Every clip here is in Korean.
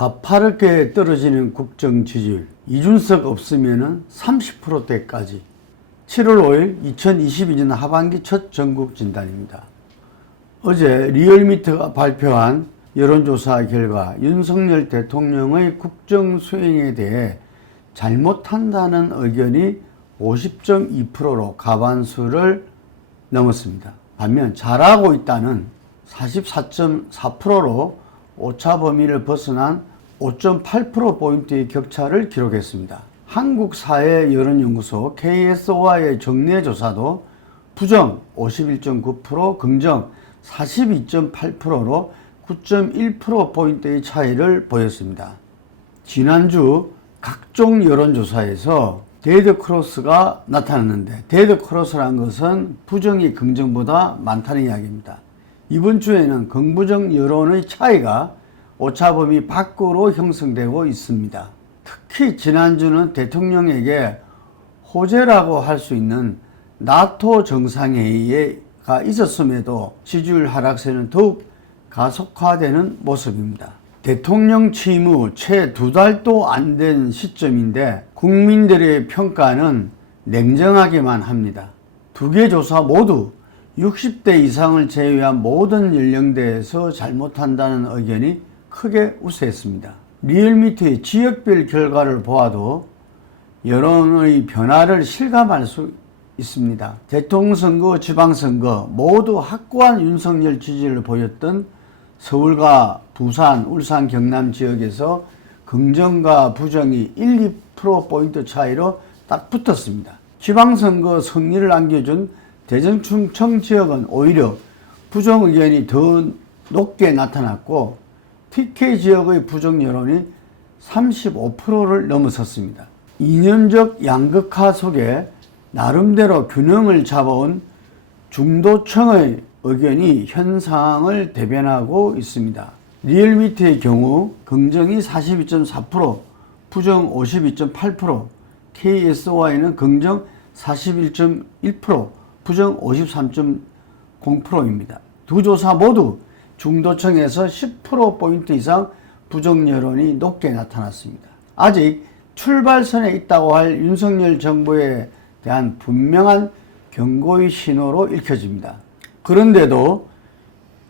가파르게 떨어지는 국정 지지율, 이준석 없으면 30%대까지. 7월 5일 2022년 하반기 첫 전국 진단입니다. 어제 리얼미터가 발표한 여론조사 결과 윤석열 대통령의 국정 수행에 대해 잘못한다는 의견이 50.2%로 과반수를 넘었습니다. 반면 잘하고 있다는 44.4%로 오차 범위를 벗어난 5.8%포인트의 격차를 기록했습니다. 한국사회여론연구소 KSOI의 정례조사도 부정 51.9%, 긍정 42.8%로 9.1%포인트의 차이를 보였습니다. 지난주 각종 여론조사에서 데드크로스가 나타났는데, 데드크로스란 것은 부정이 긍정보다 많다는 이야기입니다. 이번 주에는 긍부정 여론의 차이가 오차범위 밖으로 형성되고 있습니다. 특히 지난주는 대통령에게 호재라고 할 수 있는 나토 정상회의가 있었음에도 지지율 하락세는 더욱 가속화되는 모습입니다. 대통령 취임 후 채 2달도 안 된 시점인데 국민들의 평가는 냉정하기만 합니다. 두 개 조사 모두 60대 이상을 제외한 모든 연령대에서 잘못한다는 의견이 크게 우세했습니다. 리얼미터의 지역별 결과를 보아도 여론의 변화를 실감할 수 있습니다. 대통령 선거, 지방선거 모두 확고한 윤석열 지지를 보였던 서울과 부산, 울산, 경남 지역에서 긍정과 부정이 1, 2%포인트 차이로 딱 붙었습니다. 지방선거 승리를 안겨준 대전, 충청 지역은 오히려 부정 의견이 더 높게 나타났고 TK 지역의 부정 여론이 35%를 넘어섰습니다. 이념적 양극화 속에 나름대로 균형을 잡아온 중도층의 의견이 현상을 대변하고 있습니다. 리얼미터의 경우 긍정이 42.4%, 부정 52.8%, KSOI는 긍정 41.1%, 부정 53.0%입니다. 두 조사 모두 중도층에서 10%포인트 이상 부정 여론이 높게 나타났습니다. 아직 출발선에 있다고 할 윤석열 정부에 대한 분명한 경고의 신호로 읽혀집니다. 그런데도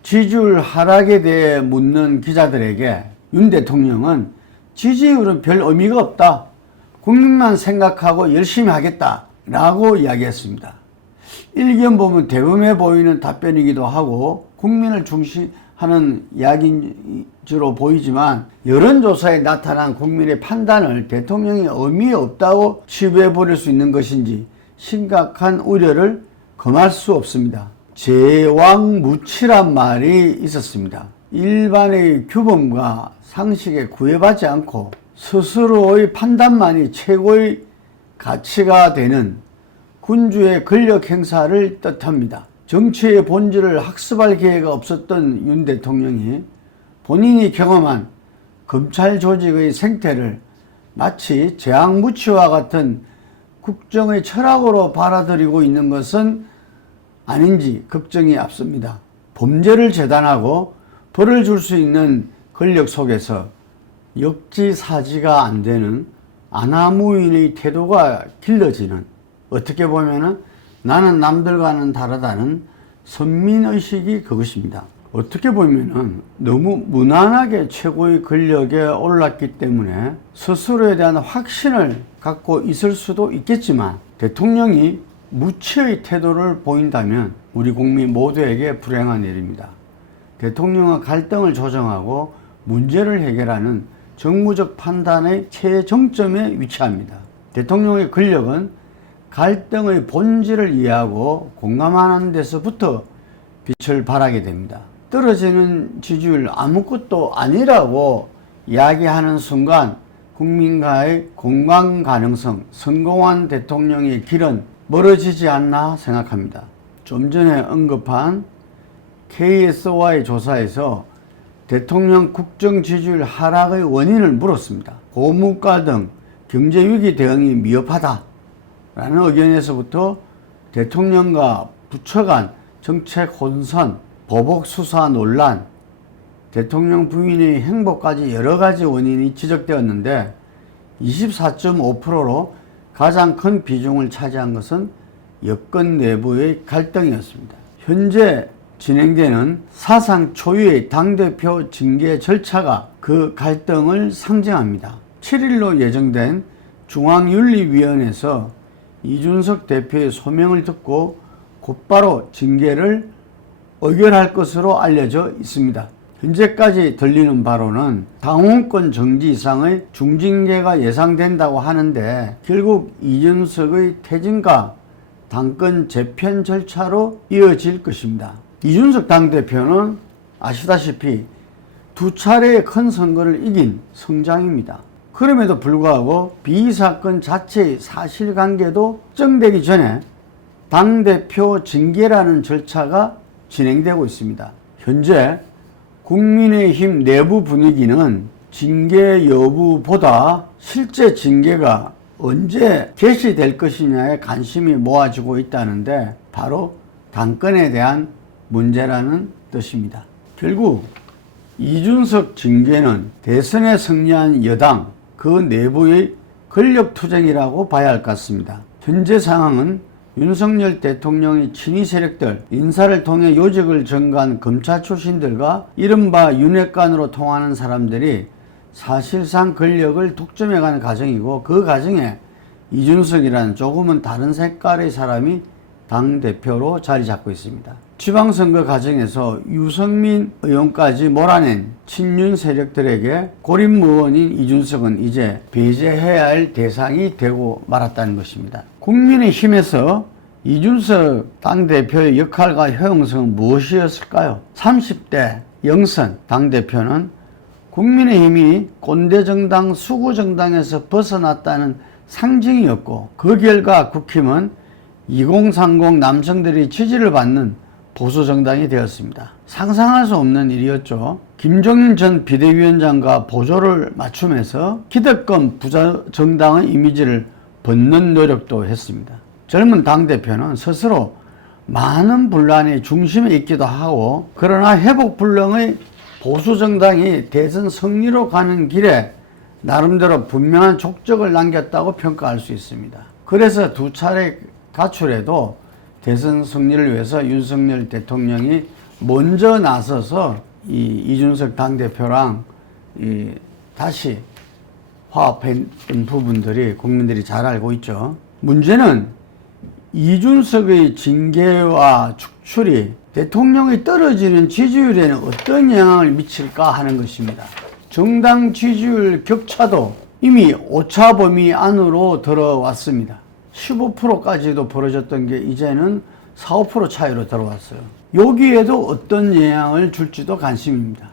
지지율 하락에 대해 묻는 기자들에게 윤 대통령은 지지율은 별 의미가 없다, 국민만 생각하고 열심히 하겠다 라고 이야기했습니다. 일견 보면 대범해 보이는 답변이기도 하고 국민을 중시하는 이야기로 보이지만 여론조사에 나타난 국민의 판단을 대통령이 의미 없다고 치부해버릴 수 있는 것인지 심각한 우려를 금할 수 없습니다. 제왕무치란 말이 있었습니다. 일반의 규범과 상식에 구애받지 않고 스스로의 판단만이 최고의 가치가 되는 군주의 권력 행사를 뜻합니다. 정치의 본질을 학습할 기회가 없었던 윤 대통령이 본인이 경험한 검찰 조직의 생태를 마치 제왕무치와 같은 국정의 철학으로 받아들이고 있는 것은 아닌지 걱정이 앞섭니다. 범죄를 재단하고 벌을 줄 수 있는 권력 속에서 역지사지가 안 되는 아나무인의 태도가 길러지는, 어떻게 보면은 나는 남들과는 다르다는 선민의식이 그것입니다. 어떻게 보면은 너무 무난하게 최고의 권력에 올랐기 때문에 스스로에 대한 확신을 갖고 있을 수도 있겠지만, 대통령이 무치의 태도를 보인다면 우리 국민 모두에게 불행한 일입니다. 대통령은 갈등을 조정하고 문제를 해결하는 정무적 판단의 최정점에 위치합니다. 대통령의 권력은 갈등의 본질을 이해하고 공감하는 데서부터 빛을 발하게 됩니다. 떨어지는 지지율 아무것도 아니라고 이야기하는 순간 국민과의 공감 가능성, 성공한 대통령의 길은 멀어지지 않나 생각합니다. 좀 전에 언급한 KSOI 조사에서 대통령 국정 지지율 하락의 원인을 물었습니다. 고물가 등 경제위기 대응이 미흡하다 라는 의견에서부터 대통령과 부처 간 정책 혼선, 보복 수사 논란, 대통령 부인의 행보까지 여러 가지 원인이 지적되었는데 24.5%로 가장 큰 비중을 차지한 것은 여권 내부의 갈등이었습니다. 현재 진행되는 사상 초유의 당대표 징계 절차가 그 갈등을 상징합니다. 7일로 예정된 중앙윤리위원회에서 이준석 대표의 소명을 듣고 곧바로 징계를 의결할 것으로 알려져 있습니다. 현재까지 들리는 바로는 당원권 정지 이상의 중징계가 예상된다고 하는데 결국 이준석의 퇴진과 당권 재편 절차로 이어질 것입니다. 이준석 당대표는 아시다시피 두 차례의 큰 선거를 이긴 성장입니다. 그럼에도 불구하고 비사건 자체의 사실관계도 확정되기 전에 당대표 징계라는 절차가 진행되고 있습니다. 현재 국민의힘 내부 분위기는 징계 여부보다 실제 징계가 언제 개시될 것이냐에 관심이 모아지고 있다는데 바로 당권에 대한 문제라는 뜻입니다. 결국 이준석 징계는 대선에 승리한 여당 그 내부의 권력투쟁이라고 봐야 할 것 같습니다. 현재 상황은 윤석열 대통령의 친위 세력들, 인사를 통해 요직을 증가한 검찰 출신들과 이른바 윤핵관으로 통하는 사람들이 사실상 권력을 독점해가는 과정이고 그 과정에 이준석이라는 조금은 다른 색깔의 사람이 당대표로 자리 잡고 있습니다. 지방선거 과정에서 유승민 의원까지 몰아낸 친윤 세력들에게 고립무원인 이준석은 이제 배제해야 할 대상이 되고 말았다는 것입니다. 국민의힘에서 이준석 당대표의 역할과 효용성은 무엇이었을까요? 30대 영선 당대표는 국민의힘이 꼰대정당, 수구정당에서 벗어났다는 상징이었고 그 결과 국힘은 2030 남성들이 지지를 받는 보수정당이 되었습니다. 상상할 수 없는 일이었죠. 김종인 전 비대위원장과 보조를 맞추면서 기득권 부정당의 이미지를 벗는 노력도 했습니다. 젊은 당대표는 스스로 많은 분란의 중심에 있기도 하고 그러나 회복불능의 보수정당이 대선 승리로 가는 길에 나름대로 분명한 족적을 남겼다고 평가할 수 있습니다. 그래서 두 차례 가출해도 대선 승리를 위해서 윤석열 대통령이 먼저 나서서 이준석 당대표랑 다시 화합했던 부분들이 국민들이 잘 알고 있죠. 문제는 이준석의 징계와 축출이 대통령이 떨어지는 지지율에는 어떤 영향을 미칠까 하는 것입니다. 정당 지지율 격차도 이미 오차 범위 안으로 들어왔습니다. 15%까지도 벌어졌던 게 이제는 4, 5% 차이로 들어왔어요. 여기에도 어떤 영향을 줄지도 관심입니다.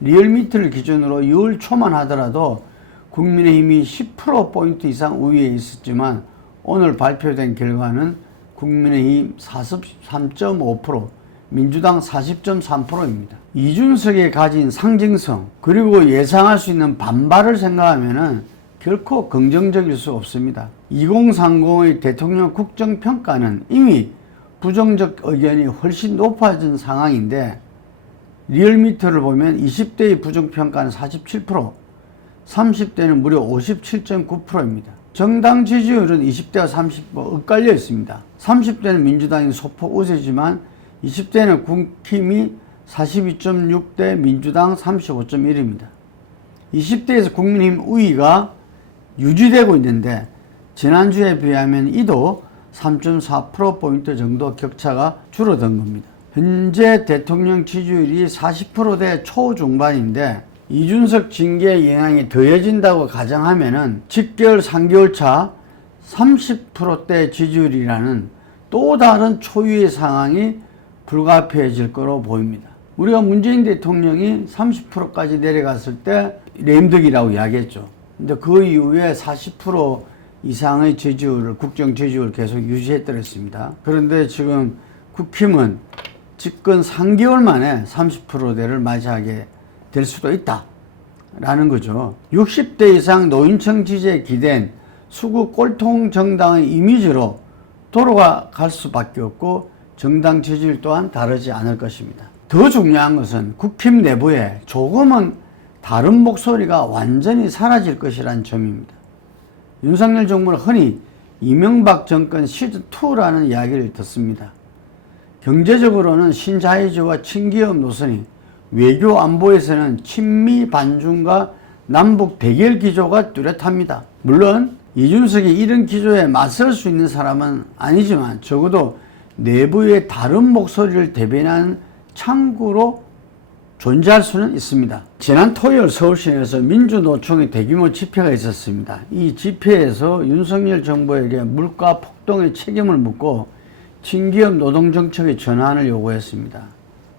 리얼미터를 기준으로 6월 초만 하더라도 국민의힘이 10%포인트 이상 우위에 있었지만 오늘 발표된 결과는 국민의힘 43.5%, 민주당 40.3%입니다. 이준석이 가진 상징성 그리고 예상할 수 있는 반발을 생각하면 결코 긍정적일 수 없습니다. 2030의 대통령 국정평가는 이미 부정적 의견이 훨씬 높아진 상황인데 리얼미터를 보면 20대의 부정평가는 47%, 30대는 무려 57.9%입니다. 정당 지지율은 20대와 30대 엇갈려 있습니다. 30대는 민주당이 소폭 우세지만 20대는 국힘이 42.6대 민주당 35.1입니다. 20대에서 국민의힘 우위가 유지되고 있는데 지난주에 비하면 이도 3.4%포인트 정도 격차가 줄어든 겁니다. 현재 대통령 지지율이 40%대 초중반인데 이준석 징계 영향이 더해진다고 가정하면은 10개월, 3개월 차 30%대 지지율이라는 또 다른 초유의 상황이 불가피해질 거로 보입니다. 우리가 문재인 대통령이 30%까지 내려갔을 때 레임덕이라고 이야기했죠. 근데 그 이후에 40% 이상의 지지율을, 국정 지지율을 계속 유지했더랬습니다. 그런데 지금 국힘은 집권 3개월 만에 30%대를 맞이하게 될 수도 있다 라는 거죠. 60대 이상 노인층 지지에 기댄 수구 꼴통 정당의 이미지로 돌아갈 수밖에 없고 정당 지지율 또한 다르지 않을 것입니다. 더 중요한 것은 국힘 내부에 조금은 다른 목소리가 완전히 사라질 것이라는 점입니다. 윤석열 정부는 흔히 이명박 정권 시즌2라는 이야기를 듣습니다. 경제적으로는 신자유주의와 친기업 노선이, 외교 안보에서는 친미 반중과 남북 대결 기조가 뚜렷합니다. 물론 이준석이 이런 기조에 맞설 수 있는 사람은 아니지만 적어도 내부의 다른 목소리를 대변하는 창구로 존재할 수는 있습니다. 지난 토요일 서울시내에서 민주노총의 대규모 집회가 있었습니다. 이 집회에서 윤석열 정부에게 물가 폭등의 책임을 묻고 친기업 노동정책의 전환을 요구했습니다.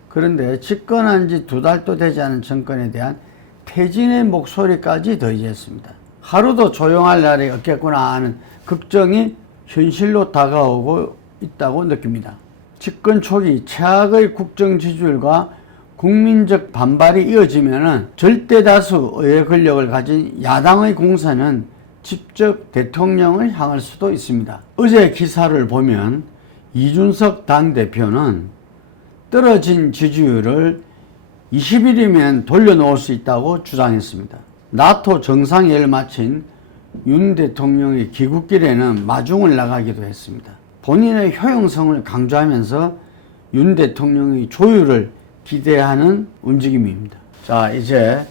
그런데 집권한 지 2달도 되지 않은 정권에 대한 퇴진의 목소리까지 더해졌습니다. 하루도 조용할 날이 없겠구나 하는 걱정이 현실로 다가오고 있다고 느낍니다. 집권 초기 최악의 국정 지지율과 국민적 반발이 이어지면 절대 다수 의회 권력을 가진 야당의 공세는 직접 대통령을 향할 수도 있습니다. 어제 기사를 보면 이준석 당대표는 떨어진 지지율을 20일이면 돌려놓을 수 있다고 주장했습니다. 나토 정상회의를 마친 윤 대통령의 귀국길에는 마중을 나가기도 했습니다. 본인의 효용성을 강조하면서 윤 대통령의 조율을 기대하는 움직임입니다. 자, 이제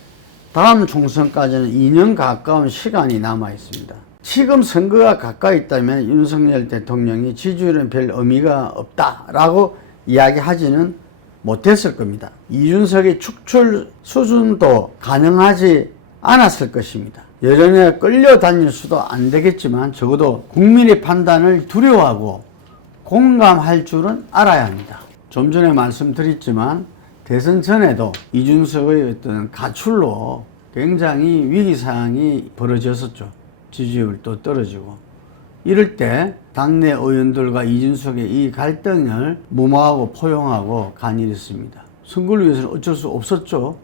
다음 총선까지는 2년 가까운 시간이 남아 있습니다. 지금 선거가 가까이 있다면 윤석열 대통령이 지지율은 별 의미가 없다라고 이야기하지는 못했을 겁니다. 이준석의 축출 수준도 가능하지 않았을 것입니다. 여전히 끌려다닐 수도 안 되겠지만 적어도 국민의 판단을 두려워하고 공감할 줄은 알아야 합니다. 좀 전에 말씀드렸지만 대선 전에도 이준석의 어떤 가출로 굉장히 위기상황이 벌어졌었죠. 지지율도 떨어지고. 이럴 때 당내 의원들과 이준석의 이 갈등을 무마하고 포용하고 간일했습니다. 선거를 위해서는 어쩔 수 없었죠.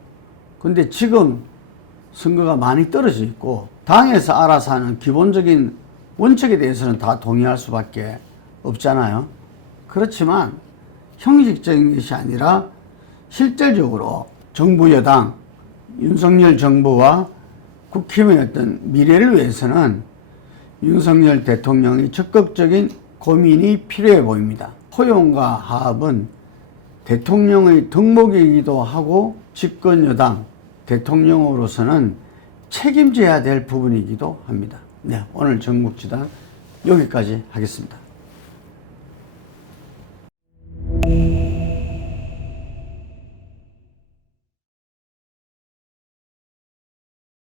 근데 지금 선거가 많이 떨어져 있고 당에서 알아서 하는 기본적인 원칙에 대해서는 다 동의할 수밖에 없잖아요. 그렇지만 형식적인 것이 아니라 실질적으로 정부 여당, 윤석열 정부와 국힘의 어떤 미래를 위해서는 윤석열 대통령의 적극적인 고민이 필요해 보입니다. 포용과 화합은 대통령의 덕목이기도 하고 집권 여당, 대통령으로서는 책임져야 될 부분이기도 합니다. 네, 오늘 정국지단 여기까지 하겠습니다.